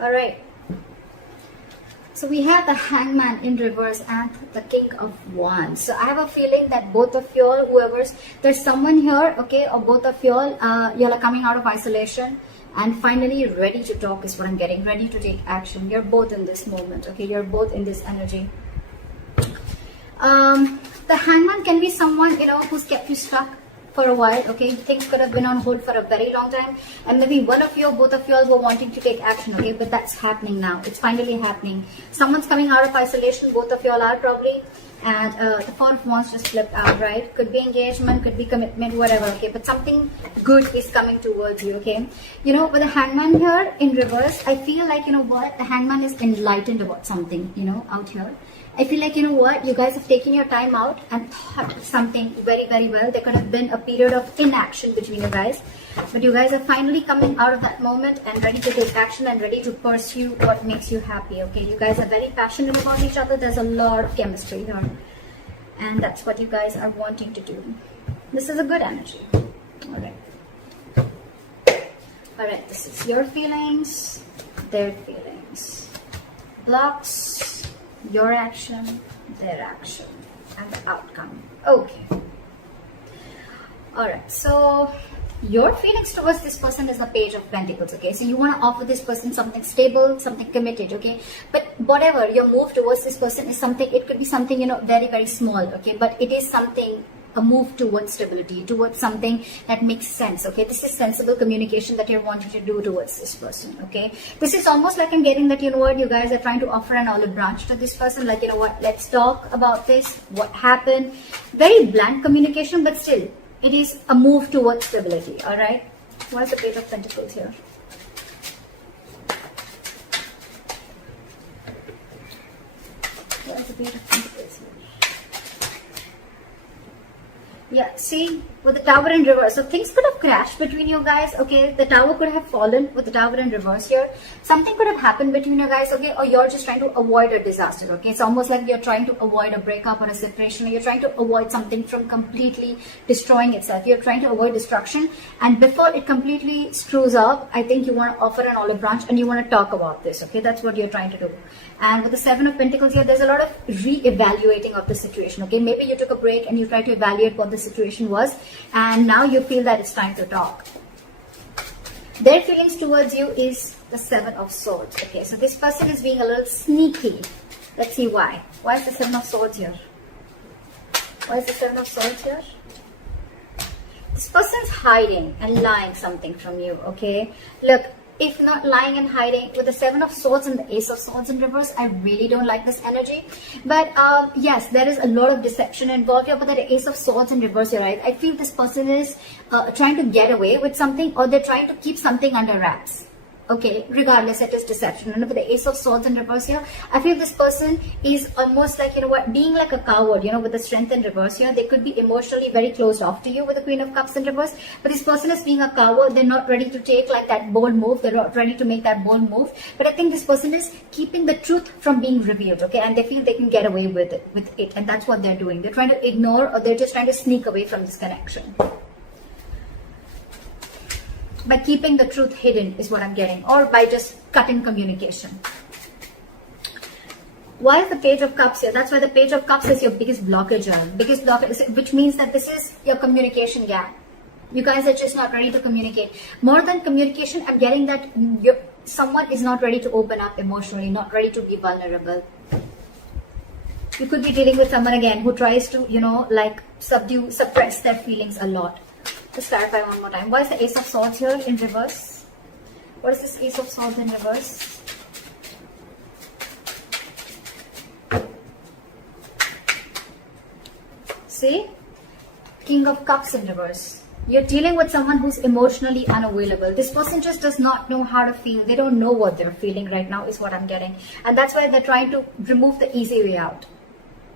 All right. So we have the Hangman in reverse and the King of Wands. So I have a feeling that both of you all, there's someone here, okay, or both of you all, are coming out of isolation and finally ready to talk is what I'm getting, ready to take action. You're both in this moment, okay, you're both in this energy. The Hangman can be someone, who's kept you stuck for a while, okay, things could have been on hold for a very long time, and maybe one of you or both of you all were wanting to take action, okay, but that's happening now. It's finally happening. Someone's coming out of isolation, both of you all are probably, and the Four of Wands just flipped out, right? Could be engagement, could be commitment, whatever, okay, but something good is coming towards you, okay. With the Hangman here in reverse, I feel like, the Hangman is enlightened about something, out here. I feel like, you guys have taken your time out and thought something very, very well. There could have been a period of inaction between you guys, but you guys are finally coming out of that moment and ready to take action and ready to pursue what makes you happy, okay? You guys are very passionate about each other. There's a lot of chemistry here, and that's what you guys are wanting to do. This is a good energy. All right, this is your feelings, their feelings. Blocks, your action, their action, and the outcome. Okay. Alright, so your feelings towards this person is the Page of Pentacles, okay? So you want to offer this person something stable, something committed, okay? But whatever your move towards this person is something, it could be something, very, very small, okay? But it is something, a move towards stability, towards something that makes sense, okay? This is sensible communication that you're wanting to do towards this person, okay? This is almost like I'm getting that, you guys are trying to offer an olive branch to this person, like, let's talk about this, what happened. Very blunt communication, but still, it is a move towards stability, all right? What's the Page of Pentacles here? What's the Page of Pentacles here? Yeah, see, with the Tower in reverse, so things could have crashed between you guys, okay? The Tower could have fallen with the Tower in reverse here. Something could have happened between you guys, okay? Or you're just trying to avoid a disaster, okay? It's almost like you're trying to avoid a breakup or a separation, or you're trying to avoid something from completely destroying itself. You're trying to avoid destruction, and before it completely screws up, I think you want to offer an olive branch and you want to talk about this, okay? That's what you're trying to do. And with the Seven of Pentacles here, there's a lot of re-evaluating of the situation, okay? Maybe you took a break and you tried to evaluate what the situation was, and now you feel that it's time to talk. Their feelings towards you is the Seven of Swords, okay? So this person is being a little sneaky. Let's see why. Why is the Seven of Swords here? Why is the Seven of Swords here? This person's hiding and lying something from you, okay? Look, if not lying and hiding, with the Seven of Swords and the Ace of Swords in reverse, I really don't like this energy. But yes, there is a lot of deception involved here. But the Ace of Swords in reverse here, right? I feel this person is trying to get away with something, or they're trying to keep something under wraps. Okay, regardless, it is deception. And with the Ace of Swords in reverse here, I feel this person is almost like, being like a coward, with the Strength in reverse here. They could be emotionally very closed off to you with the Queen of Cups in reverse. But this person is being a coward. They're not ready to take like that bold move. They're not ready to make that bold move. But I think this person is keeping the truth from being revealed, okay? And they feel they can get away with it. And that's what they're doing. They're trying to ignore, or they're just trying to sneak away from this connection. By keeping the truth hidden is what I'm getting, or by just cutting communication. Why is the Page of Cups here? That's why the Page of Cups is your biggest blockage, which means that this is your communication gap. You guys are just not ready to communicate. More than communication, I'm getting that someone is not ready to open up emotionally, not ready to be vulnerable. You could be dealing with someone again who tries to, suppress their feelings a lot. Let's clarify one more time. Why is the Ace of Swords here in reverse? What is this Ace of Swords in reverse? See? King of Cups in reverse. You're dealing with someone who's emotionally unavailable. This person just does not know how to feel. They don't know what they're feeling right now is what I'm getting. And that's why they're trying to remove the easy way out.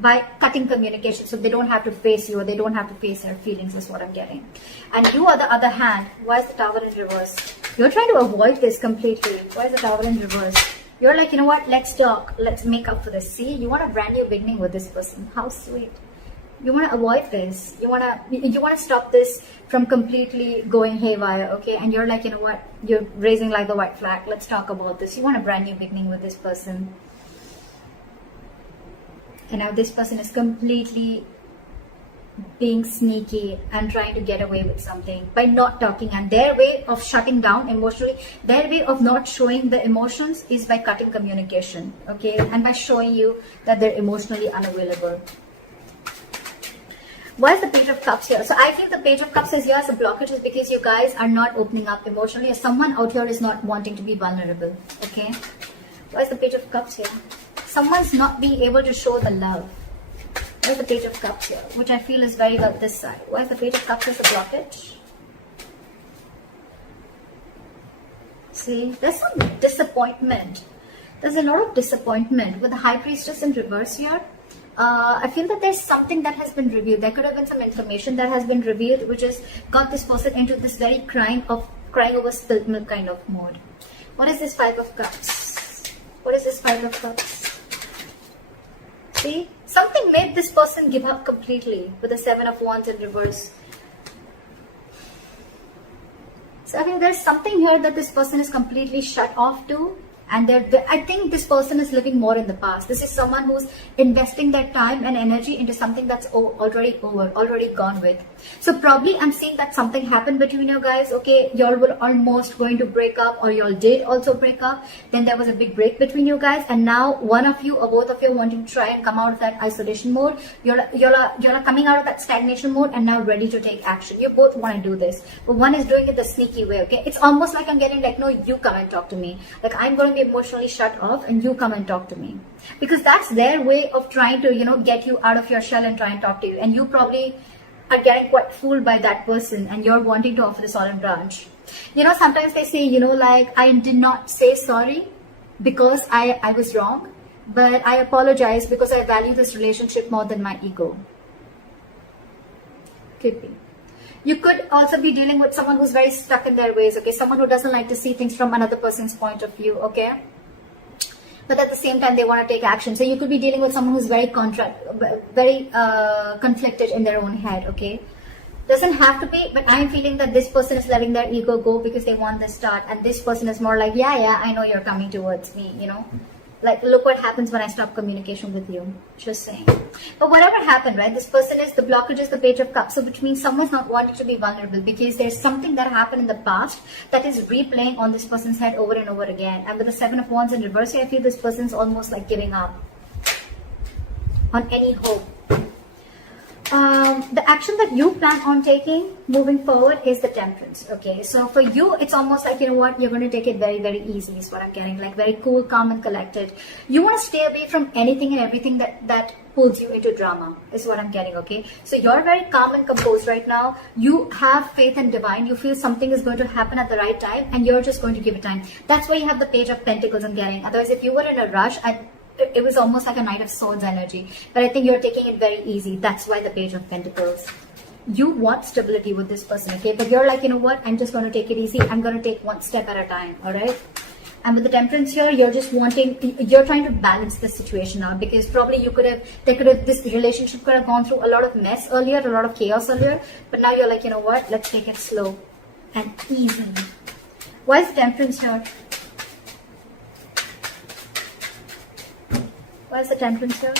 By cutting communication, so they don't have to face you, or they don't have to face their feelings is what I'm getting. And you, on the other hand, why is the Tower in reverse? You're trying to avoid this completely. Why is the Tower in reverse? You're like, let's talk, let's make up for this. See, you want a brand new beginning with this person. How sweet. You want to avoid this. You want to stop this from completely going haywire, okay? And you're like, you know what? You're raising like the white flag. Let's talk about this. You want a brand new beginning with this person. And now this person is completely being sneaky and trying to get away with something by not talking, and their way of shutting down emotionally, their way of not showing the emotions is by cutting communication, okay, and by showing you that they're emotionally unavailable. Why is the Page of Cups here? So I think the Page of Cups is here as a blockage is because you guys are not opening up emotionally, or someone out here is not wanting to be vulnerable, okay? Why is the Page of Cups here? Someone's not being able to show the love. Why is the Page of Cups here? Which I feel is very well this side. Why is the Page of Cups as a blockage? See, there's some disappointment. There's a lot of disappointment with the High Priestess in reverse here. I feel that there's something that has been revealed. There could have been some information that has been revealed, which has got this person into this very crying over spilled milk kind of mode. What is this Five of Cups? What is this Five of Cups? See, something made this person give up completely with the Seven of Wands in reverse. So I think there's something here that this person is completely shut off to. And I think this person is living more in the past. This is someone who's investing their time and energy into something that's already over, already gone with. So probably I'm seeing that something happened between you guys. Okay, y'all were almost going to break up, or y'all did also break up. Then there was a big break between you guys. And now one of you or both of you wanting to try and come out of that isolation mode. Y'all are coming out of that stagnation mode and now ready to take action. You both want to do this. But one is doing it the sneaky way, okay? It's almost like I'm getting like, no, you come and talk to me. Like I'm going to emotionally shut off and you come and talk to me, because that's their way of trying to, you know, get you out of your shell and try and talk to you. And you probably are getting quite fooled by that person, and you're wanting to offer this olive branch. You know, sometimes they say, you know, like, I did not say sorry because I was wrong, but I apologize because I value this relationship more than my ego. Could be. You could also be dealing with someone who's very stuck in their ways, okay? Someone who doesn't like to see things from another person's point of view, okay? But at the same time, they want to take action. So you could be dealing with someone who's very conflicted in their own head, okay? Doesn't have to be, but I'm feeling that this person is letting their ego go because they want this start. And this person is more like, yeah, I know you're coming towards me, you know? Like, look what happens when I stop communication with you. Just saying. But whatever happened, right? This person is, the blockage is the Page of Cups. So which means someone's not wanting to be vulnerable because there's something that happened in the past that is replaying on this person's head over and over again. And with the Seven of Wands in reverse, I feel this person's almost like giving up on any hope. The action that you plan on taking moving forward is the Temperance, okay? So for you, it's almost like, you know what, you're going to take it very, very easily is what I'm getting, like very cool, calm and collected. You want to stay away from anything and everything that pulls you into drama is what I'm getting, okay? So you're very calm and composed right now. You have faith in divine. You feel something is going to happen at the right time and you're just going to give it time. That's why you have the Page of Pentacles I'm getting. Otherwise, if you were in a rush, it was almost like a Knight of Swords energy. But I think you're taking it very easy. That's why the Page of Pentacles. You want stability with this person, okay? But you're like, you know what? I'm just going to take it easy. I'm going to take one step at a time, all right? And with the Temperance here, you're just you're trying to balance the situation out, because probably this relationship could have gone through a lot of mess earlier, a lot of chaos earlier. But now you're like, you know what? Let's take it slow and easy. Why is the Temperance here? Why is the Temperance here?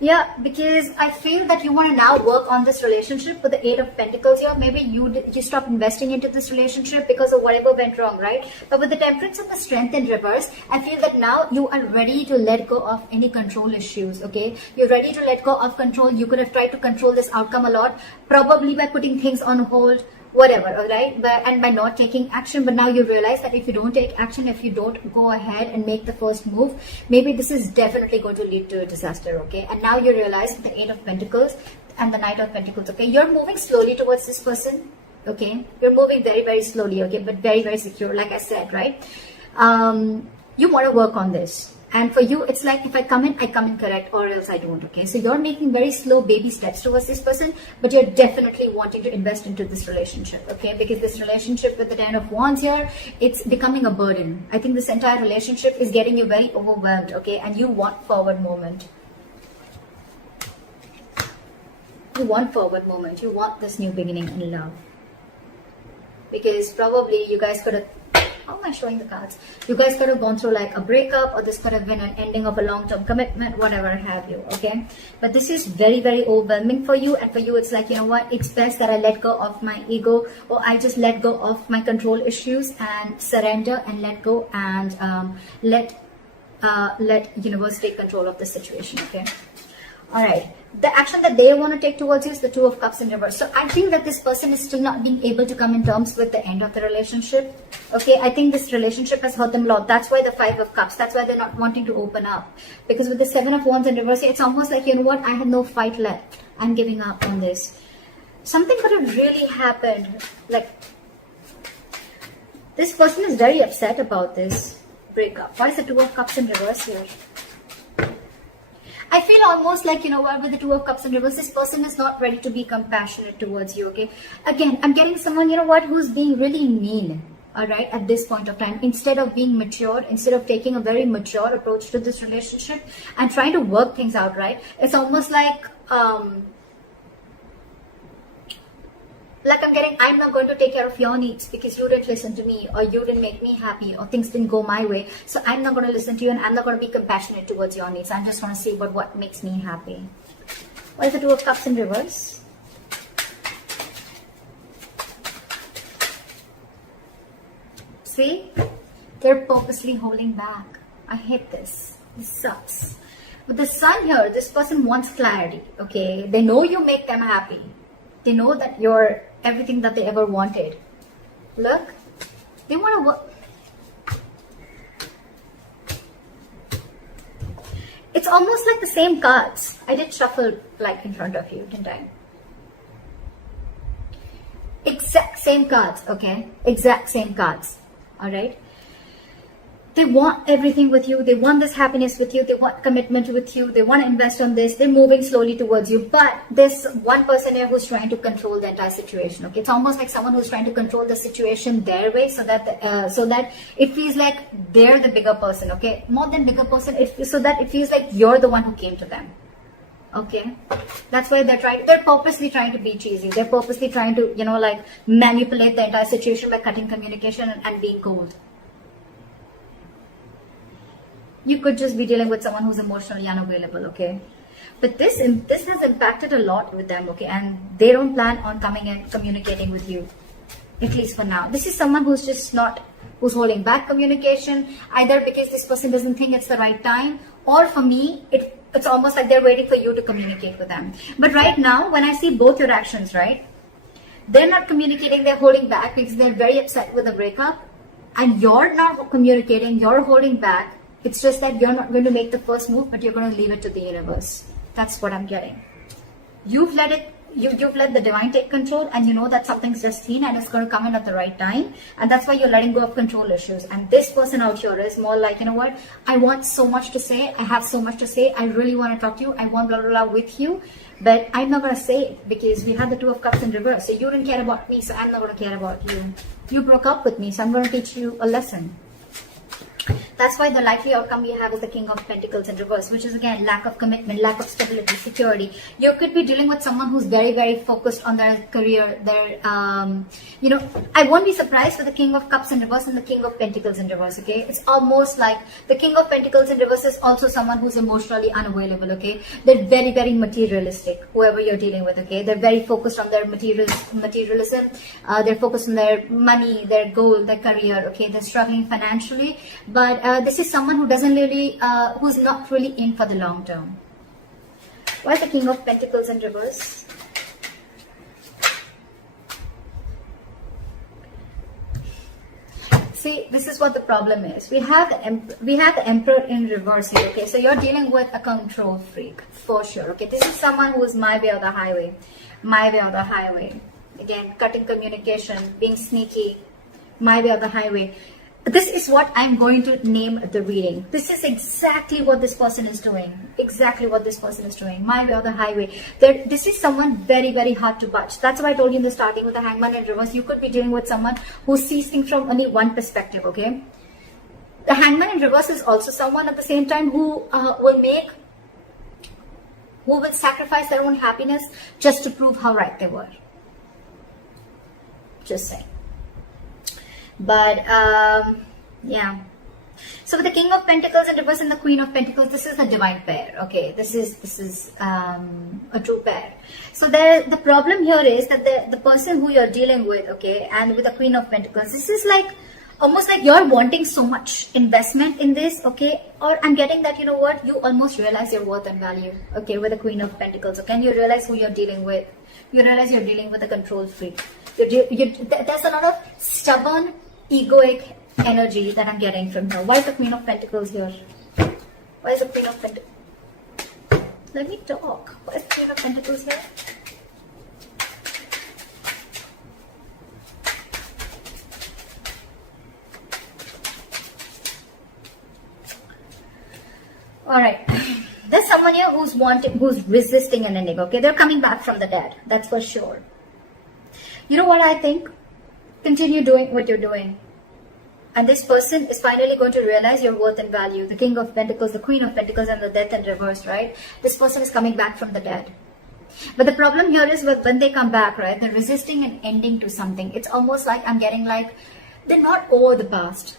Yeah, because I feel that you want to now work on this relationship with the Eight of Pentacles here. Maybe you stopped investing into this relationship because of whatever went wrong, right? But with the Temperance and the Strength in reverse, I feel that now you are ready to let go of any control issues, okay? You're ready to let go of control. You could have tried to control this outcome a lot, probably by putting things on hold, whatever, all right? And by not taking action. But now you realize that if you don't take action, if you don't go ahead and make the first move, maybe this is definitely going to lead to a disaster, okay? And now you realize the Eight of Pentacles and the Knight of Pentacles, okay? You're moving slowly towards this person, okay? You're moving very, very slowly, okay? But very, very secure, like I said, right? You want to work on this. And for you, it's like, if I come in correct, or else I don't, okay? So you're making very slow baby steps towards this person, but you're definitely wanting to invest into this relationship, okay? Because this relationship with the Ten of Wands here, it's becoming a burden. I think this entire relationship is getting you very overwhelmed, okay? And you want forward movement. You want forward movement. You want this new beginning in love. Because probably you guys could have, how am I showing the cards? You guys could have gone through like a breakup, or this could have been an ending of a long-term commitment, whatever have you, okay? But this is very, very overwhelming for you. And for you, it's like, you know what? It's best that I let go of my ego, or I just let go of my control issues and surrender and let go, and let universe take control of the situation, okay? All right. The action that they want to take towards you is the Two of Cups in reverse. So I think that this person is still not being able to come in terms with the end of the relationship. Okay, I think this relationship has hurt them a lot. That's why the Five of Cups. That's why they're not wanting to open up. Because with the Seven of Wands in reverse, it's almost like, you know what, I have no fight left. I'm giving up on this. Something could have really happened. Like, this person is very upset about this breakup. Why is the Two of Cups in reverse here? I feel almost like, you know what, with the Two of Cups in reverse, this person is not ready to be compassionate towards you, okay? Again, I'm getting someone, you know what, who's being really mean, all right, at this point of time. Instead of being mature, instead of taking a very mature approach to this relationship and trying to work things out, right? It's almost like I'm getting, I'm not going to take care of your needs because you didn't listen to me, or you didn't make me happy, or things didn't go my way. So I'm not going to listen to you, and I'm not going to be compassionate towards your needs. I'm just going to see what makes me happy. What is the Two of Cups in reverse? See? They're purposely holding back. I hate this. This sucks. With the Sun here, this person wants clarity, okay? They know you make them happy. They know that you're everything that they ever wanted. Look, they want to work. It's almost like the same cards. I did shuffle like in front of you, didn't I? Exact same cards, okay? Exact same cards, all right? They want everything with you. They want this happiness with you. They want commitment with you. They want to invest on this. They're moving slowly towards you. But there's one person here who's trying to control the entire situation. Okay, it's almost like someone who's trying to control the situation their way, so that it feels like they're the bigger person. Okay, more than bigger person, so that it feels like you're the one who came to them. Okay, that's why they're purposely trying to be cheesy. They're purposely trying to, you know, like manipulate the entire situation by cutting communication and being cold. You could just be dealing with someone who's emotionally unavailable, okay? But this has impacted a lot with them, okay? And they don't plan on coming and communicating with you, at least for now. This is someone who's who's holding back communication, either because this person doesn't think it's the right time, or for me, it's almost like they're waiting for you to communicate with them. But right now, when I see both your actions, right? They're not communicating, they're holding back because they're very upset with the breakup. And you're not communicating, you're holding back. It's just that you're not going to make the first move, but you're going to leave it to the universe. That's what I'm getting. You've let the divine take control, and you know that something's just seen and it's going to come in at the right time. And that's why you're letting go of control issues. And this person out here is more like, you know what? I want so much to say. I have so much to say. I really want to talk to you. I want blah, blah, blah with you. But I'm not going to say it because we had the Two of Cups in reverse. So you didn't care about me, so I'm not going to care about you. You broke up with me, so I'm going to teach you a lesson. That's why the likely outcome we have is the King of Pentacles in reverse, which is again lack of commitment, lack of stability, security. You could be dealing with someone who's very, very focused on their career, their, you know, I won't be surprised with the King of Cups in reverse and the King of Pentacles in reverse, okay? It's almost like the King of Pentacles in reverse is also someone who's emotionally unavailable, okay? They're very, very materialistic, whoever you're dealing with, okay? They're very focused on their materialism. They're focused on their money, their goal, their career, okay? They're struggling financially, but this is someone who doesn't really, who's not really in for the long term. Why is the King of Pentacles in reverse? See, this is what the problem is. We have the Emperor in reverse here, okay? So you're dealing with a control freak, for sure, okay? This is someone who is my way or the highway. My way or the highway. Again, cutting communication, being sneaky, my way or the highway. This is what I'm going to name the reading. This is exactly what this person is doing. Exactly what this person is doing. My way or the highway. This is someone very, very hard to budge. That's why I told you in the starting with the Hangman in reverse. You could be dealing with someone who sees things from only one perspective, okay? The Hangman in reverse is also someone at the same time who will make who will sacrifice their own happiness just to prove how right they were. Just saying. But yeah. So with the King of Pentacles in reverse and the Queen of Pentacles, this is the divine pair. Okay, this is a true pair. So the problem here is that the person who you're dealing with, okay, and with the Queen of Pentacles, this is like almost like you're wanting so much investment in this, okay, or I'm getting that, you know what, you almost realize your worth and value, okay, with the Queen of Pentacles, okay, and you realize who you're dealing with. You realize you're dealing with a control freak. There's a lot of stubborn, egoic energy that I'm getting from her. Why is the Queen of Pentacles here? Why is the Queen of Pentacles? Let me talk. Why is the Queen of Pentacles here? Alright. There's someone here who's resisting an ending, okay? They're coming back from the dead. That's for sure. You know what I think? Continue doing what you're doing. And this person is finally going to realize your worth and value. The King of Pentacles, the Queen of Pentacles, and the Death in reverse, right? This person is coming back from the dead. But the problem here is when they come back, right? They're resisting an ending to something. It's almost like I'm getting like, they're not over the past.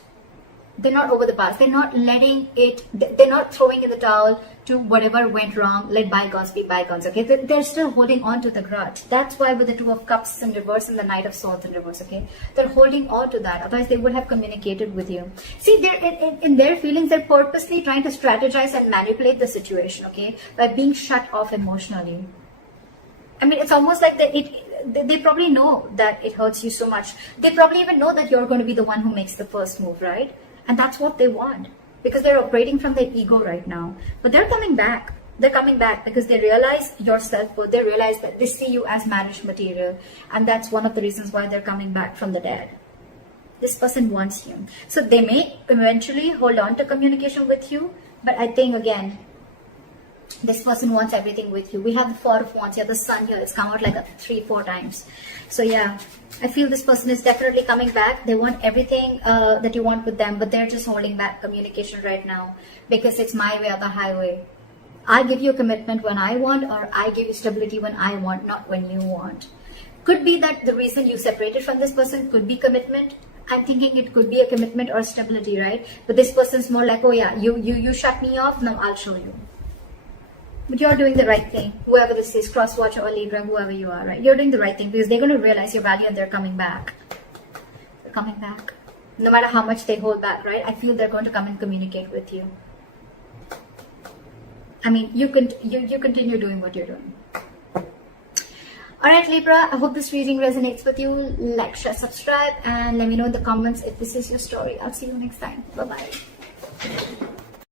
They're not over the past. They're not letting it, they're not throwing in the towel to whatever went wrong. Let bygones be bygones, okay? They're still holding on to the grudge. That's why with the Two of Cups in reverse and the Knight of Swords in reverse, okay? They're holding on to that. Otherwise, they would have communicated with you. See, they're in their feelings, they're purposely trying to strategize and manipulate the situation, okay? By being shut off emotionally. I mean, it's almost like they probably know that it hurts you so much. They probably even know that you're going to be the one who makes the first move, right? And that's what they want, because they're operating from their ego right now. But they're coming back. They're coming back because they realize your self-worth. They realize that they see you as marriage material. And that's one of the reasons why they're coming back from the dead. This person wants you. So they may eventually hold on to communication with you. But I think, again, this person wants everything with you. We have the Four of Wands here, the Sun here. It's come out like 3-4 times. So yeah, I feel this person is definitely coming back. They want everything that you want with them, but they're just holding back communication right now because it's my way or the highway. I give you a commitment when I want, or I give you stability when I want, not when you want. Could be that the reason you separated from this person could be commitment. I'm thinking it could be a commitment or stability, right? But this person's more like, oh yeah, you shut me off, now I'll show you. But you're doing the right thing. Whoever this is, cross watcher or Libra, whoever you are, right? You're doing the right thing because they're going to realize your value and they're coming back. They're coming back. No matter how much they hold back, right? I feel they're going to come and communicate with you. I mean, you continue doing what you're doing. Alright, Libra, I hope this reading resonates with you. Like, share, subscribe, and let me know in the comments if this is your story. I'll see you next time. Bye-bye.